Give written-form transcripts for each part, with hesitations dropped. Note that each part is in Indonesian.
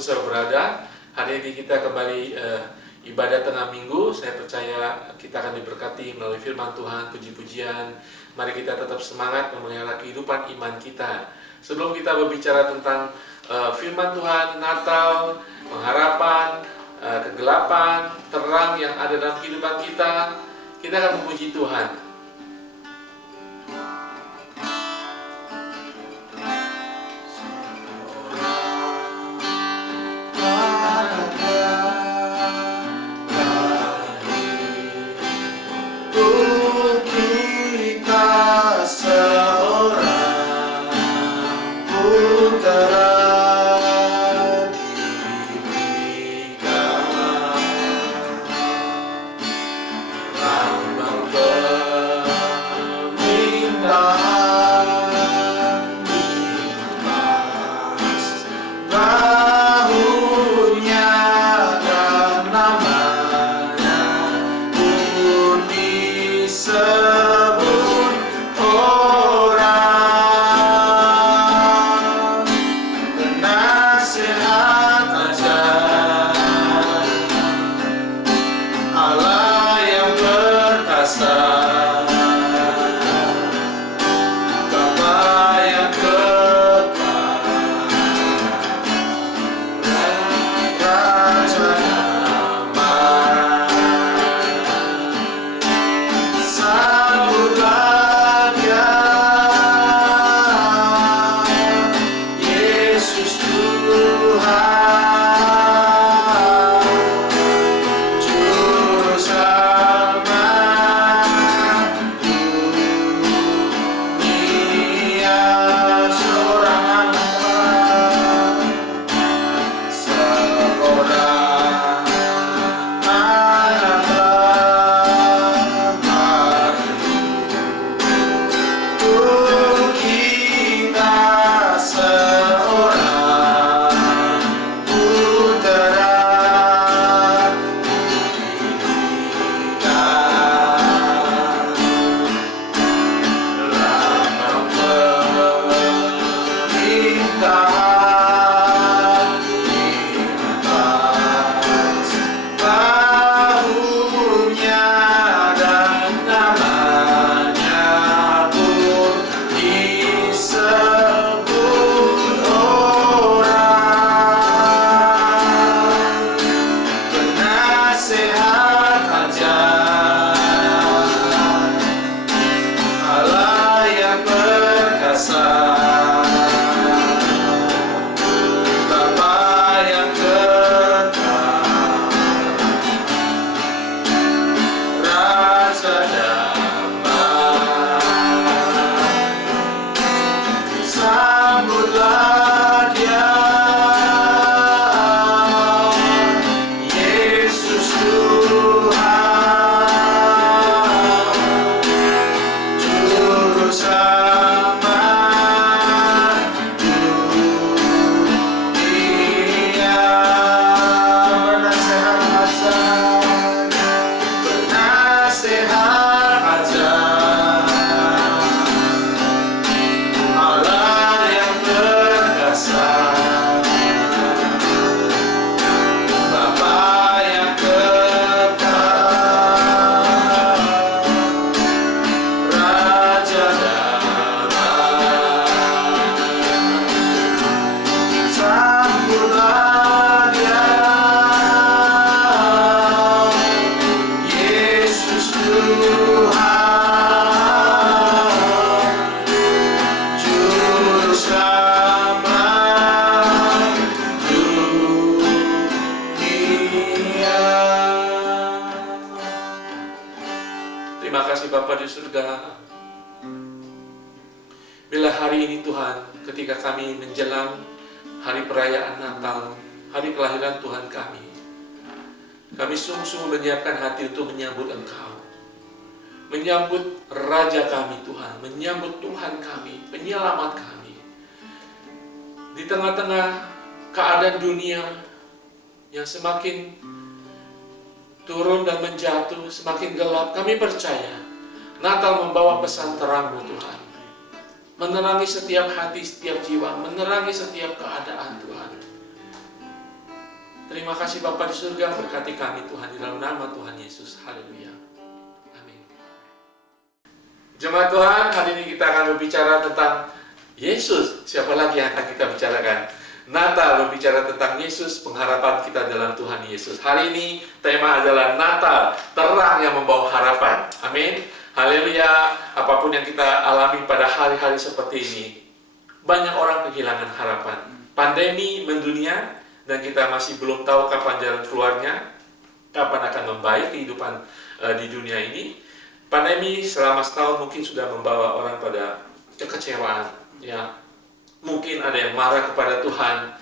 dimanapun saudara berada. Hari ini kita kembali ibadah tengah minggu. Saya percaya kita akan diberkati melalui firman Tuhan, puji-pujian. Mari kita tetap semangat memelihara kehidupan iman kita. Sebelum kita berbicara tentang firman Tuhan, Natal, pengharapan, kegelapan, terang yang ada dalam kehidupan kita akan memuji Tuhan. Terima kasih Bapa di surga. Bila hari ini Tuhan, ketika kami menjelang hari perayaan Natal, hari kelahiran Tuhan kami sungguh-sungguh menyiapkan hati untuk menyambut Engkau, menyambut Raja kami Tuhan, menyambut Tuhan kami, penyelamat kami. Di tengah-tengah keadaan dunia yang semakin turun dan menjatuh, semakin gelap, kami percaya Natal membawa pesan terang-Mu Tuhan, menerangi setiap hati, setiap jiwa, menerangi setiap keadaan Tuhan. Terima kasih Bapa di surga, berkati kami Tuhan di dalam nama Tuhan Yesus. Haleluya. Amin. Jemaat Tuhan, hari ini kita akan berbicara tentang Yesus. Siapa lagi yang akan kita bicarakan? Natal, berbicara tentang Yesus, pengharapan kita dalam Tuhan Yesus. Hari ini tema adalah Natal, terang yang membawa harapan. Amin. Haleluya. Apapun yang kita alami pada hari-hari seperti ini, banyak orang kehilangan harapan. Pandemi mendunia dan kita masih belum tahu kapan jalan keluarnya, kapan akan membaik kehidupan di dunia ini. Pandemi selama setahun mungkin sudah membawa orang pada kekecewaan, ya. Mungkin ada yang marah kepada Tuhan,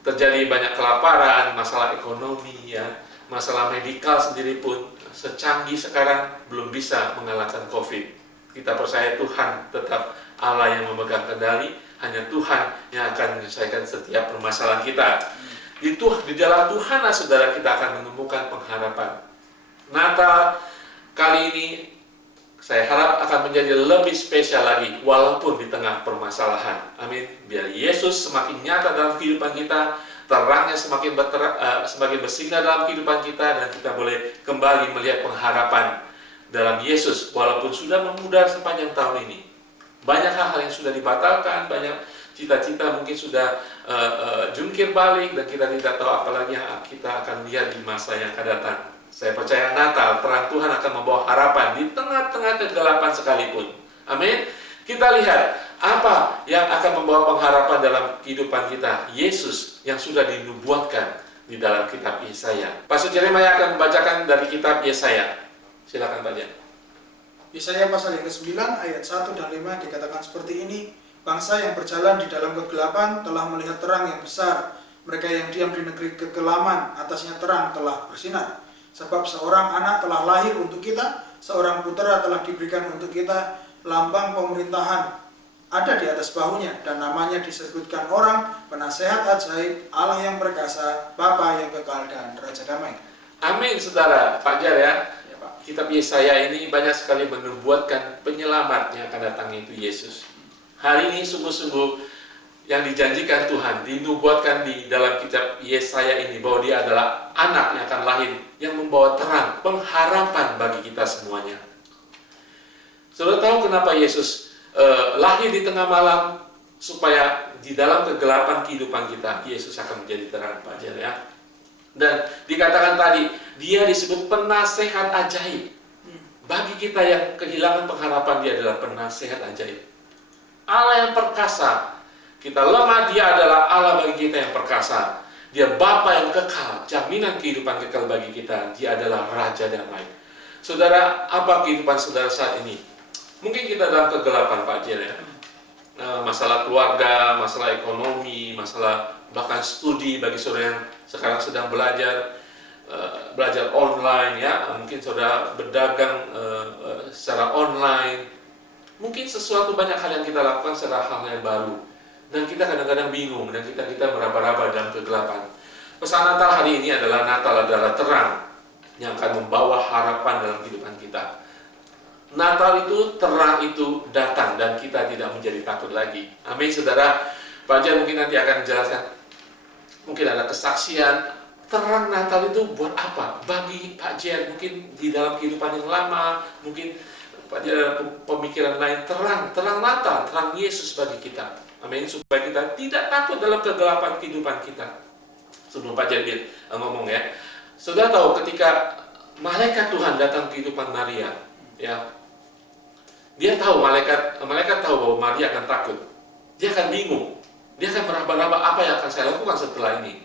terjadi banyak kelaparan, masalah ekonomi, ya, masalah medikal sendiri pun secanggih sekarang belum bisa mengalahkan COVID. Kita percaya Tuhan tetap Allah yang memegang kendali, hanya Tuhan yang akan menyelesaikan setiap permasalahan kita. Di dalam Tuhanlah saudara kita akan menemukan pengharapan. Natal kali ini saya harap akan menjadi lebih spesial lagi walaupun di tengah permasalahan. Amin. Biar Yesus semakin nyata dalam kehidupan kita, terangnya semakin bersinar dalam kehidupan kita, dan kita boleh kembali melihat pengharapan dalam Yesus walaupun sudah memudar sepanjang tahun ini. Banyak hal-hal yang sudah dibatalkan, banyak cita-cita mungkin sudah jungkir balik, dan kita tidak tahu apalagi yang kita akan lihat di masa yang akan datang. Saya percaya Natal, terang Tuhan akan membawa harapan di tengah-tengah kegelapan sekalipun. Amin. Kita lihat apa yang akan membawa pengharapan dalam kehidupan kita. Yesus yang sudah dinubuatkan di dalam kitab Yesaya. Pastor Jeremia akan membacakan dari kitab Yesaya. Silakan baca. Yesaya pasal yang ke-9 ayat 1 dan 5 dikatakan seperti ini. Bangsa yang berjalan di dalam kegelapan telah melihat terang yang besar. Mereka yang diam di negeri kekelaman, atasnya terang telah bersinar. Sebab seorang anak telah lahir untuk kita, seorang putera telah diberikan untuk kita, lambang pemerintahan ada di atas bahunya, dan namanya disebutkan orang, penasehat ajaib, Allah yang perkasa, Bapa yang kekal, dan Raja damai. Amin, saudara. Pak Jar, ya. Ya, Pak. Kitab Yesaya ini banyak sekali menubuatkan penyelamat yang akan datang, itu Yesus. Hari ini sungguh-sungguh yang dijanjikan Tuhan, dinubuatkan di dalam kitab Yesaya ini, bahwa dia adalah anak yang akan lahir, yang membawa terang, pengharapan bagi kita semuanya. Saudara tahu kenapa Yesus lahir di tengah malam? Supaya di dalam kegelapan kehidupan kita, Yesus akan menjadi terang, Pak Jar, ya. Dan dikatakan tadi, dia disebut penasehat ajaib. Bagi kita yang kehilangan pengharapan, dia adalah penasehat ajaib. Allah yang perkasa. Kita lemah, dia adalah Allah bagi kita yang perkasa. Dia Bapa yang kekal, jaminan kehidupan kekal bagi kita. Dia adalah Raja damai. Saudara, apa kehidupan saudara saat ini? Mungkin kita dalam kegelapan, Pak Jar, ya. Masalah keluarga, masalah ekonomi, masalah bahkan studi bagi saudara yang sekarang sedang belajar online, ya. Mungkin saudara berdagang secara online. Mungkin sesuatu banyak hal yang kita lakukan secara hal yang baru. Dan kita kadang-kadang bingung, dan kita meraba-raba dalam kegelapan. Pesan Natal hari ini adalah Natal adalah terang yang akan membawa harapan dalam kehidupan kita. Natal itu, terang itu datang, dan kita tidak menjadi takut lagi. Amin, saudara. Pak Jan mungkin nanti akan menjelaskan, mungkin ada kesaksian, terang Natal itu buat apa? Bagi Pak Jan mungkin di dalam kehidupan yang lama, mungkin Pak Jan ada pemikiran lain, terang Natal, terang Yesus bagi kita. Amin, supaya kita tidak takut dalam kegelapan kehidupan kita. Sebelum Pak Jan ngomong, ya, saudara tahu ketika malaikat Tuhan datang ke kehidupan Maria, ya, dia tahu, malaikat tahu bahwa Maria akan takut. Dia akan bingung, dia akan meraba-raba apa yang akan saya lakukan setelah ini.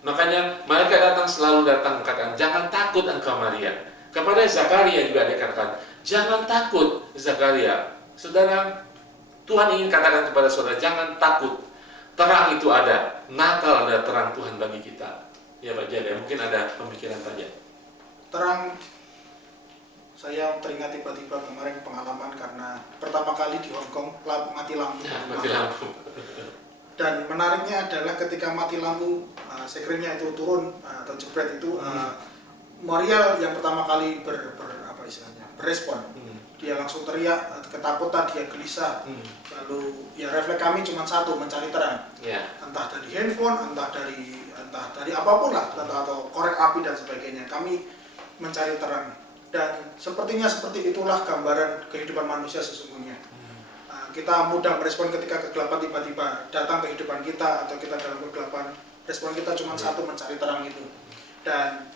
Makanya malaikat selalu datang mengatakan, jangan takut engkau Maria. Kepada Zakaria juga dikatakan, jangan takut Zakaria. Saudara, Tuhan ingin katakan kepada saudara, jangan takut. Terang itu ada. Natal ada terang Tuhan bagi kita. Ya Pak Jan, mungkin ada pemikiran Pak Jan. Terang, saya teringat tiba-tiba kemarin pengalaman karena pertama kali di Hong Kong mati lampu. Ya, mati lampu. Dan menariknya adalah ketika mati lampu, sekrennya itu turun atau jebret itu, Morial yang pertama kali berespon. Dia langsung teriak, ketakutan, dia gelisah. Lalu ya refleks kami cuma satu, mencari terang. Yeah. Entah dari handphone, entah dari dari apapun lah, atau korek api dan sebagainya. Kami mencari terang. Dan sepertinya seperti itulah gambaran kehidupan manusia sesungguhnya. Kita mudah merespon ketika kegelapan tiba-tiba datang ke kehidupan kita, atau kita dalam kegelapan, respon kita cuma satu, mencari terang itu. Dan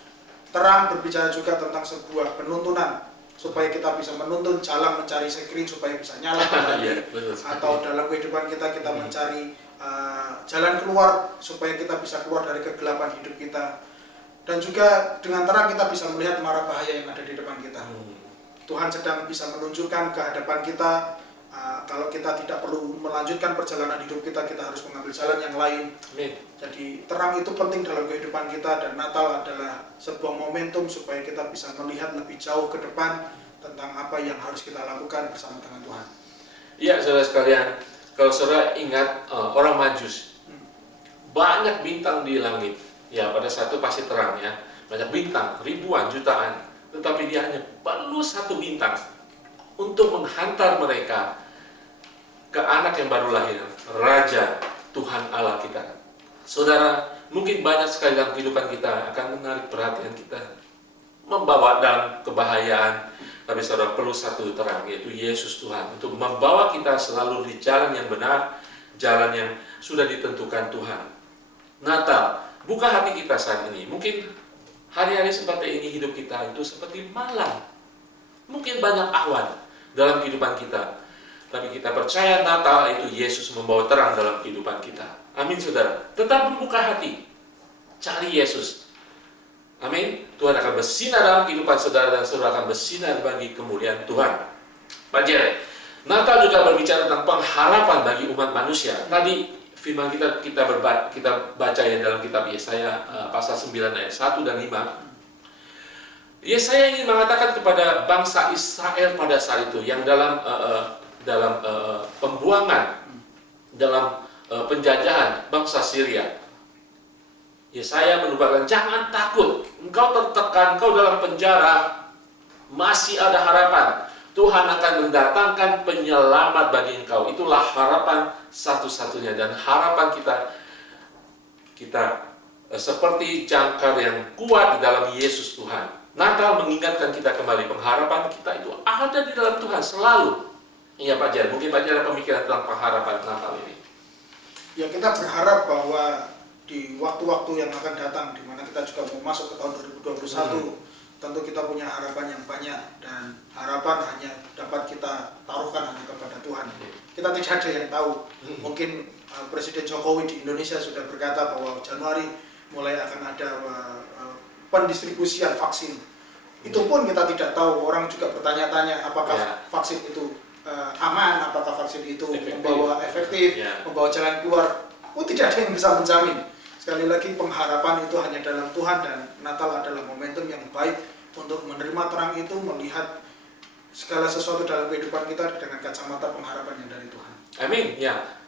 terang berbicara juga tentang sebuah penuntunan, supaya kita bisa menuntun jalan, mencari screen supaya bisa nyala kembali. Atau dalam kehidupan kita mencari jalan keluar supaya kita bisa keluar dari kegelapan hidup kita. Dan juga dengan terang kita bisa melihat mara bahaya yang ada di depan kita. Tuhan sedang bisa menunjukkan ke hadapan kita, kalau kita tidak perlu melanjutkan perjalanan hidup kita, kita harus mengambil jalan yang lain. Jadi terang itu penting dalam kehidupan kita, dan Natal adalah sebuah momentum supaya kita bisa melihat lebih jauh ke depan tentang apa yang harus kita lakukan bersama dengan Tuhan. Iya, saudara sekalian, kalau saudara ingat orang Majus, banyak bintang di langit. Ya, pada saat itu pasti terang ya, banyak bintang, ribuan, jutaan, tetapi dia hanya perlu satu bintang untuk menghantar mereka ke anak yang baru lahir, Raja Tuhan Allah kita. Saudara, mungkin banyak sekali dalam kehidupan kita akan menarik perhatian kita, membawa dalam kebahayaan, tapi saudara perlu satu terang, yaitu Yesus Tuhan, untuk membawa kita selalu di jalan yang benar, jalan yang sudah ditentukan Tuhan. Natal, buka hati kita saat ini. Mungkin hari-hari seperti ini hidup kita itu seperti malam. Mungkin banyak awan dalam kehidupan kita. Tapi kita percaya Natal itu Yesus membawa terang dalam kehidupan kita. Amin, saudara. Tetap membuka hati. Cari Yesus. Amin. Tuhan akan bersinar dalam kehidupan saudara, dan saudara akan bersinar bagi kemuliaan Tuhan. Pak Jere, Natal juga berbicara tentang pengharapan bagi umat manusia. Tadi firman kita baca ya dalam kitab Yesaya pasal 9 ayat 1 dan 5. Yesaya ingin mengatakan kepada bangsa Israel pada saat itu yang dalam pembuangan, dalam penjajahan bangsa Syria. Yesaya menubuatkan, jangan takut, engkau tertekan, engkau dalam penjara, masih ada harapan. Tuhan akan mendatangkan penyelamat bagi engkau. Itulah harapan satu-satunya, dan harapan kita seperti jangkar yang kuat di dalam Yesus Tuhan. Natal mengingatkan kita kembali, pengharapan kita itu ada di dalam Tuhan selalu. Iya Pak Jar, mungkin Pak Jar ada pemikiran tentang pengharapan Natal ini. Ya, kita berharap bahwa di waktu-waktu yang akan datang, di mana kita juga mau masuk ke tahun 2021, tentu kita punya harapan yang banyak, dan harapan hanya dapat kita taruhkan hanya kepada Tuhan. Kita tidak ada yang tahu. Mungkin Presiden Jokowi di Indonesia sudah berkata bahwa Januari mulai akan ada pendistribusian vaksin. Itu pun kita tidak tahu. Orang juga bertanya-tanya apakah vaksin itu aman, apakah vaksin itu membawa efektif, membawa jalan keluar. Tidak ada yang bisa menjamin. Sekali lagi, pengharapan itu hanya dalam Tuhan, dan Natal adalah momentum yang baik untuk menerima terang itu, melihat segala sesuatu dalam kehidupan kita dengan kacamata pengharapan yang dari Tuhan. Amin. Ya,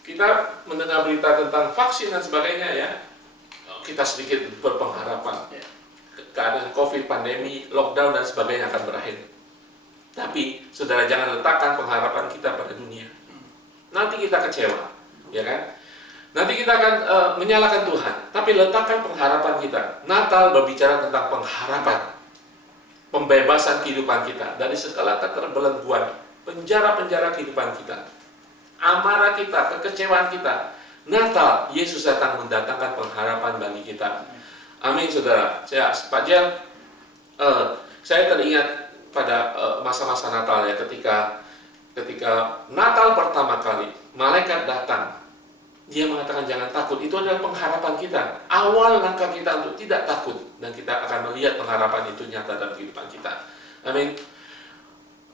kita mendengar berita tentang vaksin dan sebagainya ya, kita sedikit berpengharapan. Keadaan COVID, pandemi, lockdown dan sebagainya akan berakhir. Tapi saudara, jangan letakkan pengharapan kita pada dunia. Nanti kita kecewa, ya kan? Nanti kita akan menyalahkan Tuhan, tapi letakkan pengharapan kita. Natal berbicara tentang pengharapan, pembebasan kehidupan kita dari segala keterbelengguan, penjara-penjara kehidupan kita, amarah kita, kekecewaan kita. Natal, Yesus datang mendatangkan pengharapan bagi kita. Amin, saudara. Pak Jan, saya teringat pada masa-masa Natal ya, ketika Natal pertama kali, malaikat datang. Dia mengatakan jangan takut. Itu adalah pengharapan kita. Awal langkah kita untuk tidak takut. Dan kita akan melihat pengharapan itu nyata dalam kehidupan kita. Amin.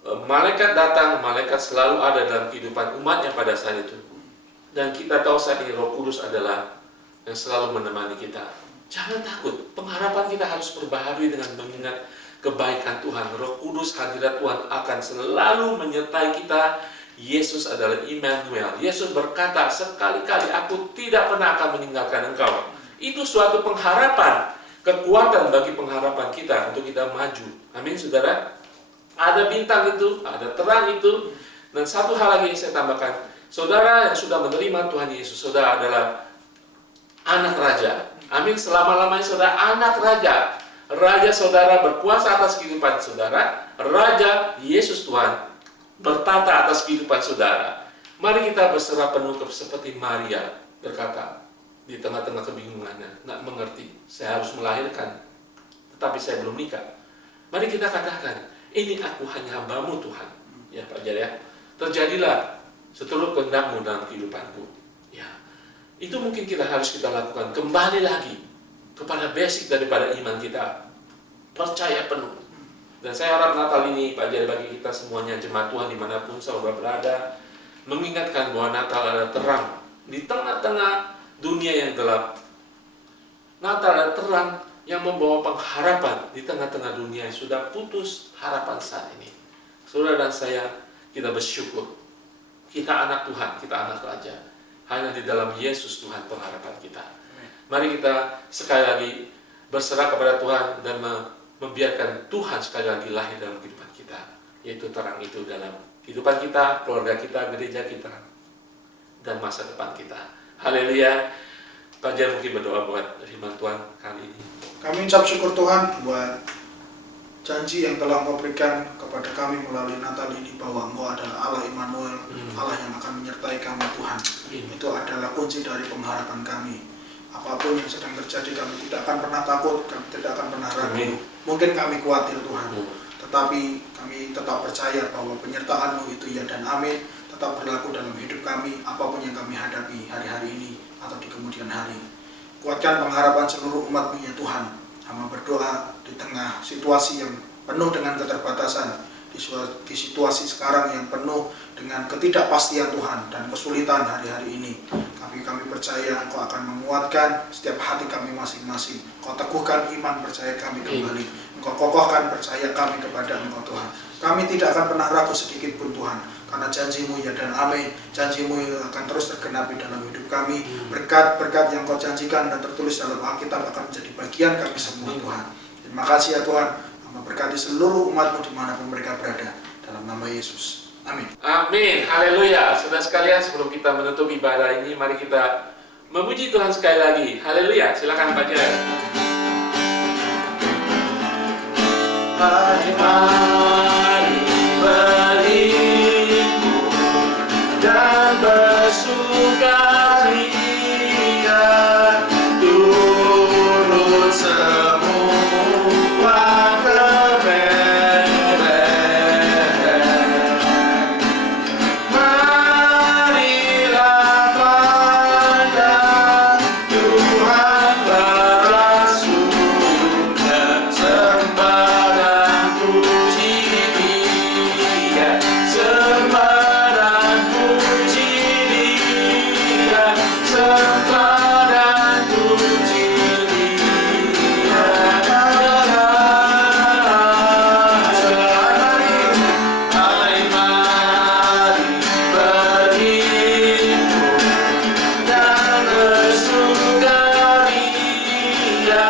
Malaikat datang, malaikat selalu ada dalam kehidupan umatnya pada saat itu. Dan kita tahu saat ini Roh Kudus adalah yang selalu menemani kita. Jangan takut. Pengharapan kita harus berbaharui dengan mengingat kebaikan Tuhan. Roh Kudus, hadirat Tuhan akan selalu menyertai kita. Yesus adalah Immanuel. Yesus berkata, sekali-kali aku tidak pernah akan meninggalkan engkau. Itu suatu pengharapan, kekuatan bagi pengharapan kita untuk kita maju. Amin, saudara. Ada bintang itu, ada terang itu. Dan satu hal lagi yang saya tambahkan, saudara yang sudah menerima Tuhan Yesus, saudara adalah anak raja, Amin. Selama-lamanya saudara anak raja. Raja saudara berkuasa atas kehidupan saudara. Raja Yesus Tuhan bertata atas kehidupan saudara. Mari kita berserah penuh seperti Maria berkata di tengah-tengah kebingungannya, nggak mengerti, saya harus melahirkan, tetapi saya belum nikah. Mari kita katakan, ini aku hanya hamba-Mu Tuhan. Ya Pak Jaya, terjadilah seturut kehendak-Mu dalam kehidupanku. Ya, itu mungkin harus kita lakukan. Kembali lagi kepada basic daripada iman kita, percaya penuh. Dan saya harap Natal ini Pak Jaya bagi kita semuanya jemaat Tuhan dimanapun saudara berada, mengingatkan bahwa Natal adalah terang di tengah-tengah dunia yang gelap. Natal adalah terang yang membawa pengharapan di tengah-tengah dunia yang sudah putus harapan saat ini. Saudara dan saya, kita bersyukur. Kita anak Tuhan, kita anak Raja. Hanya di dalam Yesus Tuhan pengharapan kita. Mari kita sekali lagi berserah kepada Tuhan dan membiarkan Tuhan sekali lagi lahir dalam kehidupan kita. Yaitu terang itu dalam kehidupan kita, keluarga kita, gereja kita, dan masa depan kita. Haleluya. Pak Jan mungkin berdoa buat firman Tuhan kali ini. Kami ucap syukur Tuhan buat janji yang telah Engkau berikan kepada kami melalui Natal ini, bahwa Engkau adalah Allah Immanuel, Allah yang akan menyertai kami Tuhan. Itu adalah kunci dari pengharapan kami. Apapun yang sedang terjadi, kami tidak akan pernah takut, kami tidak akan pernah ragu. Mungkin kami khawatir Tuhan, tetapi kami tetap percaya bahwa penyertaan-Mu itu ya dan amin, tetap berlaku dalam hidup kami, apapun yang kami hadapi hari-hari ini atau di kemudian hari. Kuatkan pengharapan seluruh umat-Mu ya Tuhan. Hamba berdoa di tengah situasi yang penuh dengan keterbatasan, di situasi sekarang yang penuh dengan ketidakpastian Tuhan dan kesulitan hari-hari ini. Kami percaya Engkau akan menguatkan setiap hati kami masing-masing. Engkau teguhkan iman percaya kami kembali. Engkau kokohkan percaya kami kepada Engkau Tuhan. Kami tidak akan pernah ragu sedikit pun Tuhan, karena janji-Mu ya dan amin. Janji-Mu akan terus tergenapi dalam hidup kami. Berkat-berkat yang Kau janjikan dan tertulis dalam Alkitab akan menjadi bagian kami semua Tuhan. Terima kasih ya Tuhan. Memberkati seluruh umat-Mu dimanapun mereka berada, dalam nama Yesus. Amin. Amin. Haleluya. Saudara sekalian, sebelum kita menutup ibadah ini, mari kita memuji Tuhan sekali lagi. Haleluya. Silakan Pak Jan. Mari berhimpun dan bersukaria, turut semua kebenaran. Marilah pandang Tuhan berasuka, sembah dan puji Dia, sembah dan puji Dia, sembah dan puji Dia. Hai mari berhimpun dan bersukaria,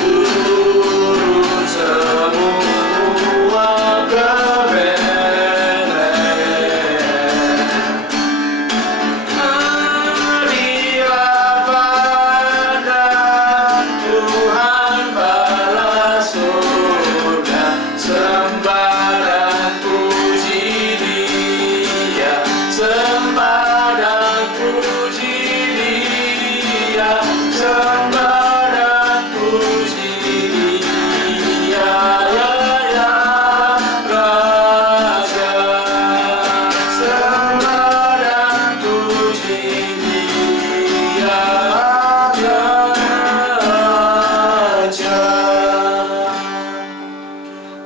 turut semua kebenaran. Marilah pandang Tuhan balas surga, sembah dan puji Dia, sembah dan puji Dia, sembah dan puji Dia, ya ya Raja, sembah dan puji Dia, ya Raja.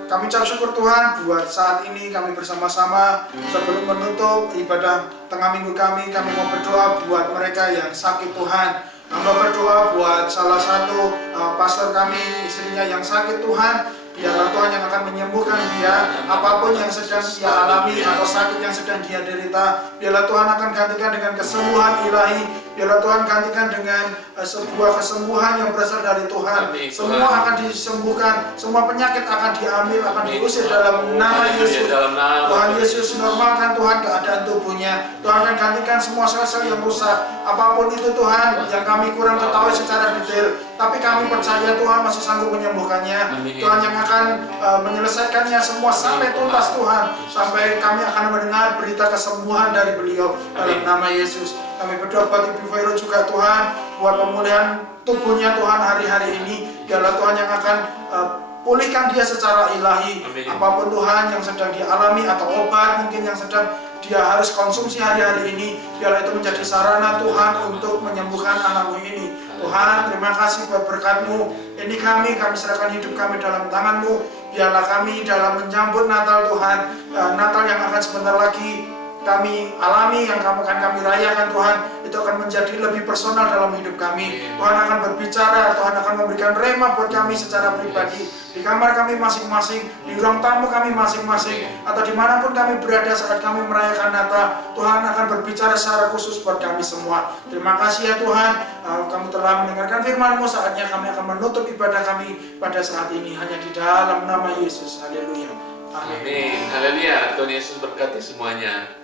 Kami ucap syukur Tuhan buat saat ini kami bersama-sama. Sebelum menutup ibadah tengah minggu kami mau berdoa buat mereka yang sakit Tuhan. Hamba berdoa buat salah satu pastor kami, istrinya yang sakit Tuhan. Biarlah Tuhan yang akan menyembuhkan dia, apapun yang sedang dia alami atau sakit yang sedang dia derita. Biarlah Tuhan akan gantikan dengan kesembuhan ilahi. Biarlah Tuhan gantikan dengan sebuah kesembuhan yang berasal dari Tuhan. Amin, Semua Tuhan. akan disembuhkan, semua penyakit akan diambil, akan Amin, diusir Tuhan. dalam nama Haleluya, Yesus. dalam nama Tuhan Tuhan. Yesus normalkan Tuhan keadaan tubuhnya. Tuhan akan gantikan semua sel-sel yang rusak. Apapun itu Tuhan yang kami kurang ketahui secara detail, tapi kami percaya Tuhan masih sanggup menyembuhkannya. Amin. Tuhan yang akan menyelesaikannya semua sampai tuntas Tuhan, sampai kami akan mendengar berita kesembuhan dari beliau dalam nama Yesus. Kami berdoa buat Ibu Vero juga Tuhan, buat pemulihan tubuhnya Tuhan hari-hari ini. Biarlah Tuhan yang akan pulihkan dia secara ilahi. Amin. Apapun Tuhan yang sedang dialami atau obat mungkin yang sedang dia harus konsumsi hari-hari ini, biarlah itu menjadi sarana Tuhan untuk menyembuhkan anakmu ini. Tuhan, terima kasih buat berkat-Mu. Ini kami serahkan hidup kami dalam tangan-Mu. Biarlah kami dalam menyambut Natal Tuhan, Natal yang akan sebentar lagi kami alami, yang akan kami rayakan Tuhan, itu akan menjadi lebih personal dalam hidup kami. Tuhan akan berbicara, Tuhan akan memberikan rema buat kami secara pribadi, di kamar kami masing-masing, di ruang tamu kami masing-masing, atau dimanapun kami berada saat kami merayakan Natal. Tuhan akan berbicara secara khusus buat kami semua. Terima kasih ya Tuhan, kami telah mendengarkan firman-Mu. Saatnya kami akan menutup ibadah kami pada saat ini hanya di dalam nama Yesus. Haleluya. Amin. Amin. Haleluya. Tuhan Yesus berkati semuanya.